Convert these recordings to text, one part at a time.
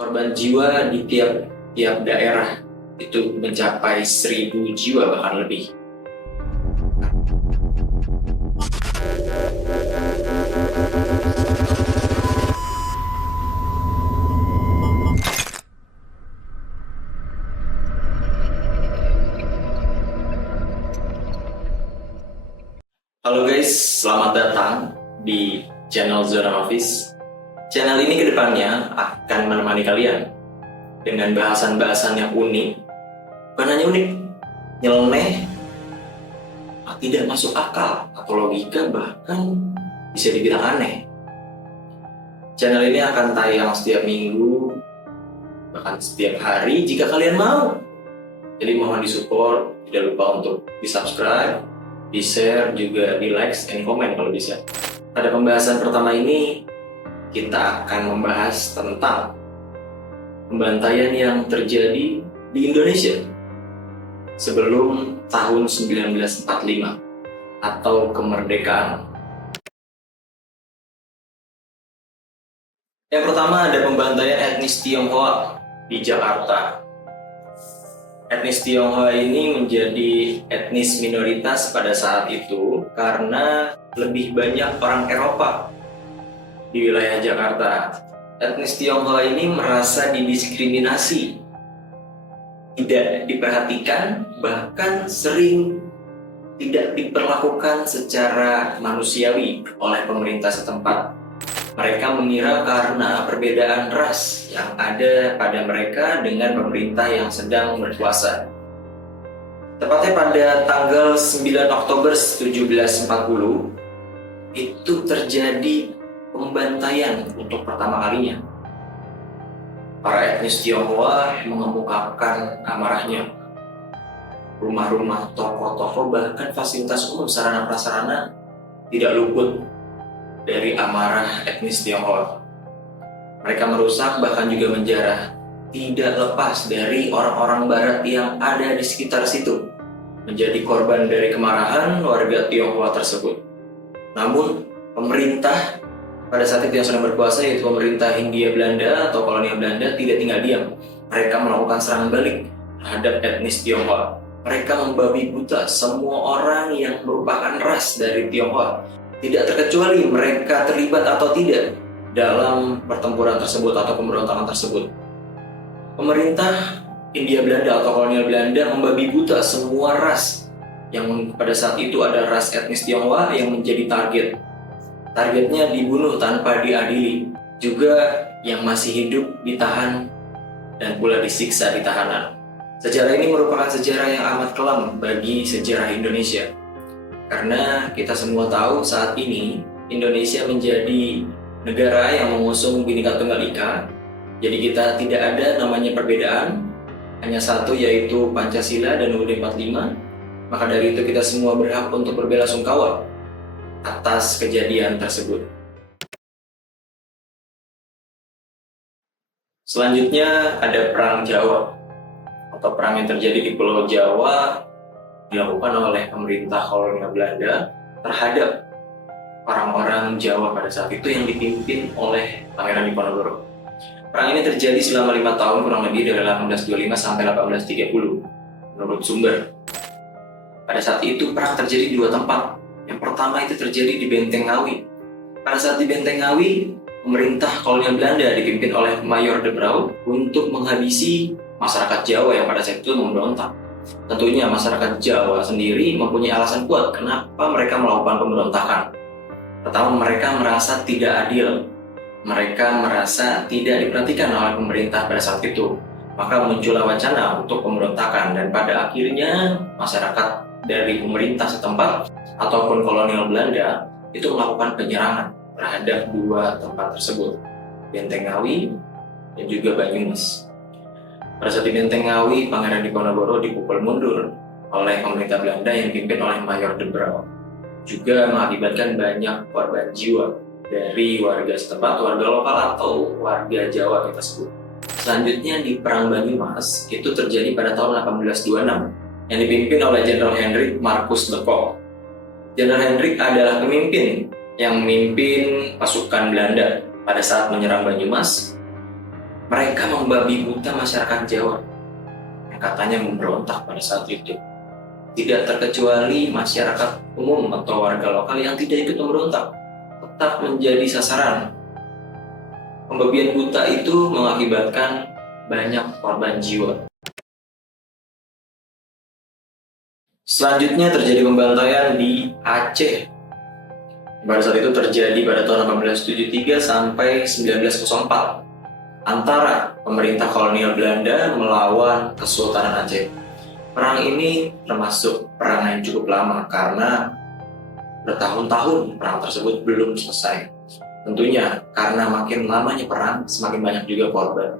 Korban jiwa di tiap daerah itu mencapai 1.000 jiwa bahkan lebih. Halo guys, selamat datang di channel Zona Office. Channel ini kedepannya akan menemani kalian dengan bahasan-bahasan yang unik, bukan hanya unik, nyeleneh, tidak masuk akal atau logika, bahkan bisa dibilang aneh. Channel ini akan tayang setiap minggu, bahkan setiap hari jika kalian mau. Jadi mohon disupport, tidak lupa untuk di-subscribe, di-share, juga di-like, dan komen kalau bisa. Pada pembahasan pertama ini, kita akan membahas tentang pembantaian yang terjadi di Indonesia sebelum tahun 1945 atau kemerdekaan. Yang pertama ada pembantaian etnis Tionghoa di Jakarta. Etnis Tionghoa ini menjadi etnis minoritas pada saat itu karena lebih banyak orang Eropa di wilayah Jakarta. Etnis Tionghoa ini merasa didiskriminasi, tidak diperhatikan, bahkan sering tidak diperlakukan secara manusiawi oleh pemerintah setempat. Mereka mengira karena perbedaan ras yang ada pada mereka dengan pemerintah yang sedang berkuasa. Tepatnya pada tanggal 9 Oktober 1740, itu terjadi pembantaian untuk pertama kalinya. Para etnis Tionghoa mengemukakan amarahnya. Rumah-rumah, toko-toko, bahkan fasilitas umum sarana prasarana tidak luput dari amarah etnis Tionghoa. Mereka merusak, bahkan juga menjarah, tidak lepas dari orang-orang barat yang ada di sekitar situ, menjadi korban dari kemarahan warga Tionghoa tersebut. Namun, pemerintah pada saat itu yang sedang berkuasa, yaitu pemerintah Hindia Belanda atau kolonial Belanda, tidak tinggal diam. Mereka melakukan serangan balik terhadap etnis Tionghoa. Mereka membabi buta semua orang yang merupakan ras dari Tionghoa, tidak terkecuali mereka terlibat atau tidak dalam pertempuran tersebut atau pemberontakan tersebut. Pemerintah Hindia Belanda atau kolonial Belanda membabi buta semua ras yang pada saat itu ada ras etnis Tionghoa yang menjadi target. Targetnya dibunuh tanpa diadili. Juga yang masih hidup ditahan dan pula disiksa di tahanan. Sejarah ini merupakan sejarah yang amat kelam bagi sejarah Indonesia. Karena kita semua tahu saat ini Indonesia menjadi negara yang mengusung Bhinneka Tunggal Ika. Jadi kita tidak ada namanya perbedaan, hanya satu yaitu Pancasila dan UUD 45. Maka dari itu kita semua berhak untuk berbelasungkawa atas kejadian tersebut. Selanjutnya ada Perang Jawa atau perang yang terjadi di Pulau Jawa dilakukan oleh pemerintah kolonial Belanda terhadap orang-orang Jawa pada saat itu yang dipimpin oleh Pangeran Diponegoro. Perang ini terjadi selama 5 tahun kurang lebih dari 1825 sampai 1830 menurut sumber. Pada saat itu perang terjadi di 2 tempat. Yang pertama itu terjadi di Benteng Ngawi. Pada saat di Benteng Ngawi, pemerintah kolonial Belanda dipimpin oleh Mayor de Brauw untuk menghabisi masyarakat Jawa yang pada saat itu memberontak. Tentunya masyarakat Jawa sendiri mempunyai alasan kuat kenapa mereka melakukan pemberontakan. Pertama, mereka merasa tidak adil. Mereka merasa tidak diperhatikan oleh pemerintah pada saat itu. Maka muncullah wacana untuk pemberontakan dan pada akhirnya masyarakat dari pemerintah setempat ataupun kolonial Belanda itu melakukan penyerangan terhadap 2 tempat tersebut, Benteng Ngawi dan juga Banyumas. Pada saat di Benteng Ngawi, Pangeran Diponegoro dipukul mundur oleh pemerintah Belanda yang dipimpin oleh Mayor de Brauw, juga mengakibatkan banyak korban jiwa dari warga setempat, warga lokal atau warga Jawa kita sebut. Selanjutnya di Perang Banyumas itu terjadi pada tahun 1826 yang dipimpin oleh Jenderal Hendrik Marcus Lecoq. Jenderal Hendrik adalah pemimpin yang memimpin pasukan Belanda pada saat menyerang Banyumas. Mereka membabi buta masyarakat Jawa yang katanya memberontak pada saat itu. Tidak terkecuali masyarakat umum atau warga lokal yang tidak ikut memberontak, tetap menjadi sasaran. Pembabian buta itu mengakibatkan banyak korban jiwa. Selanjutnya terjadi pembantaian di Aceh. Pada saat itu terjadi pada tahun 1873 sampai 1904 antara pemerintah kolonial Belanda melawan Kesultanan Aceh. Perang ini termasuk perang yang cukup lama karena bertahun-tahun perang tersebut belum selesai. Tentunya karena makin lamanya perang, semakin banyak juga korban.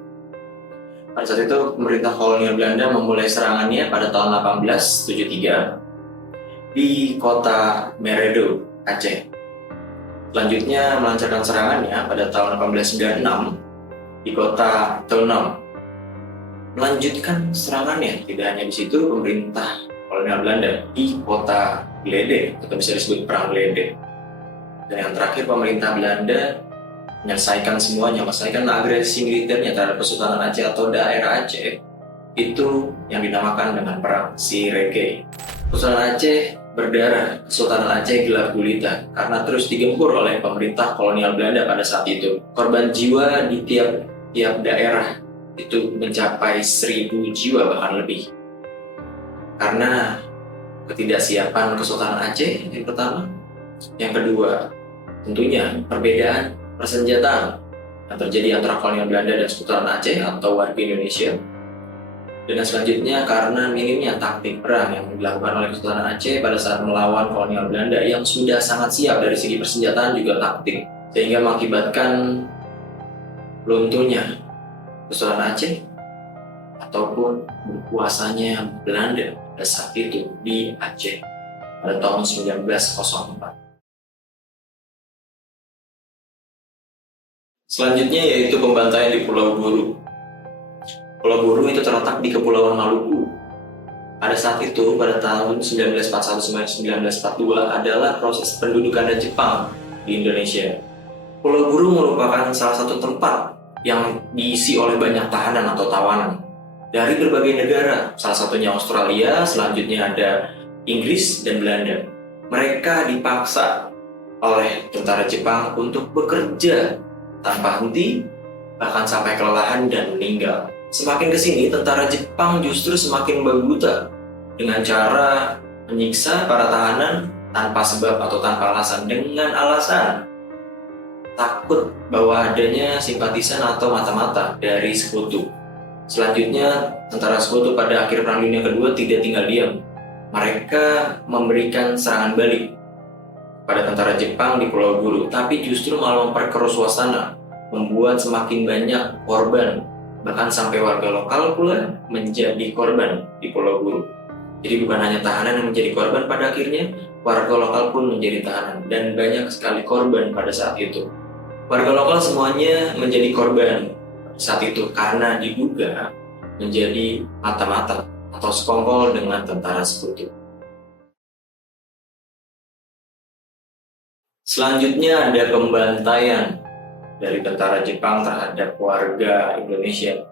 Pada saat itu pemerintah kolonial Belanda memulai serangannya pada tahun 1873 di kota Meredo, Aceh. Selanjutnya melancarkan serangannya pada tahun 1896 di kota Telnom. Melanjutkan serangannya tidak hanya di situ, pemerintah kolonial Belanda di kota Gledek, atau bisa disebut perang Gledek. Dan yang terakhir pemerintah Belanda menyelesaikan agresi militernya terhadap Kesultanan Aceh atau daerah Aceh itu yang dinamakan dengan perang Sirege. Kesultanan Aceh berdarah, Kesultanan Aceh gelap gulita karena terus digempur oleh pemerintah kolonial Belanda pada saat itu. Korban jiwa di tiap daerah itu mencapai 1.000 jiwa bahkan lebih. Karena ketidaksiapan Kesultanan Aceh yang pertama. Yang kedua, tentunya perbedaan persenjataan yang terjadi antara kolonial Belanda dan Kesultanan Aceh atau warga Indonesia. Dan selanjutnya karena minimnya taktik perang yang dilakukan oleh Kesultanan Aceh pada saat melawan kolonial Belanda yang sudah sangat siap dari segi persenjataan juga taktik, sehingga mengakibatkan runtuhnya Kesultanan Aceh ataupun berkuasanya Belanda pada saat itu di Aceh pada tahun 1904. Selanjutnya yaitu pembantaian di Pulau Buru. Pulau Buru itu terletak di Kepulauan Maluku. Pada saat itu, pada tahun 1941-1942 adalah proses pendudukan Jepang di Indonesia. Pulau Buru merupakan salah satu tempat yang diisi oleh banyak tahanan atau tawanan dari berbagai negara, salah satunya Australia, selanjutnya ada Inggris dan Belanda. Mereka dipaksa oleh tentara Jepang untuk bekerja tanpa henti, bahkan sampai kelelahan dan meninggal. Semakin kesini, tentara Jepang justru semakin berbuta dengan cara menyiksa para tahanan tanpa sebab atau tanpa alasan, dengan alasan takut bahwa adanya simpatisan atau mata-mata dari sekutu. Selanjutnya, tentara sekutu pada akhir Perang Dunia Kedua tidak tinggal diam. Mereka memberikan serangan balik pada tentara Jepang di Pulau Buru, tapi justru malah memperkeruh suasana, membuat semakin banyak korban. Bahkan sampai warga lokal pula menjadi korban di Pulau Buru. Jadi bukan hanya tahanan yang menjadi korban, pada akhirnya warga lokal pun menjadi tahanan, dan banyak sekali korban pada saat itu. Warga lokal semuanya menjadi korban saat itu karena diduga menjadi mata-mata atau sekongkol dengan tentara sekutu. Selanjutnya ada pembantaian dari tentara Jepang terhadap warga Indonesia,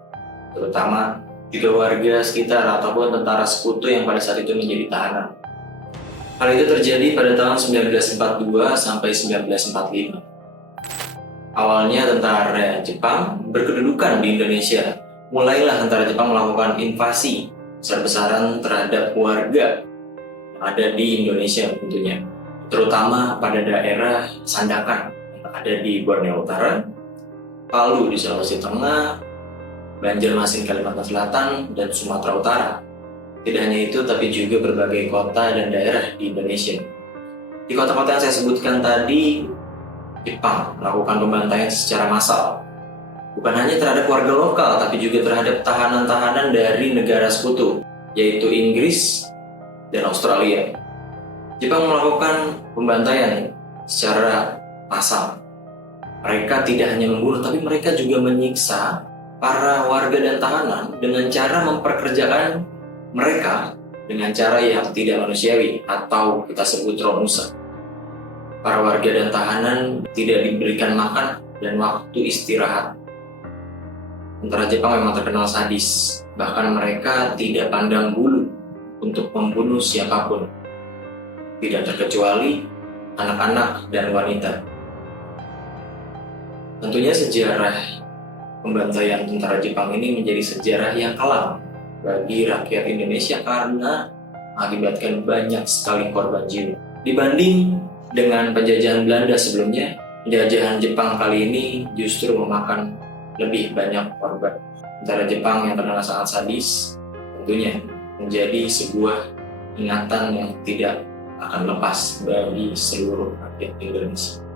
terutama juga warga sekitar ataupun tentara sekutu yang pada saat itu menjadi tahanan. Hal itu terjadi pada tahun 1942 sampai 1945. Awalnya tentara Jepang berkedudukan di Indonesia. Mulailah tentara Jepang melakukan invasi besar-besaran terhadap warga yang ada di Indonesia tentunya, terutama pada daerah Sandakan yang ada di Borneo Utara, Palu di Sulawesi Tengah, Banjarmasin Kalimantan Selatan, dan Sumatera Utara. Tidak hanya itu, tapi juga berbagai kota dan daerah di Indonesia. Di kota-kota yang saya sebutkan tadi, Jepang melakukan pembantaian secara massal. Bukan hanya terhadap warga lokal, tapi juga terhadap tahanan-tahanan dari negara sekutu, yaitu Inggris dan Australia. Jepang melakukan pembantaian secara massal. Mereka tidak hanya membunuh, tapi mereka juga menyiksa para warga dan tahanan dengan cara memperkerjakan mereka dengan cara yang tidak manusiawi atau kita sebut romusa. Para warga dan tahanan tidak diberikan makan dan waktu istirahat. Tentara Jepang memang terkenal sadis, bahkan mereka tidak pandang bulu untuk membunuh siapapun, tidak terkecuali anak-anak dan wanita. Tentunya sejarah pembantaian tentara Jepang ini menjadi sejarah yang kelam bagi rakyat Indonesia karena mengakibatkan banyak sekali korban jiwa. Dibanding dengan penjajahan Belanda sebelumnya, penjajahan Jepang kali ini justru memakan lebih banyak korban. Tentara Jepang yang terkenal sangat sadis tentunya menjadi sebuah ingatan yang tidak akan lepas bagi seluruh rakyat Indonesia.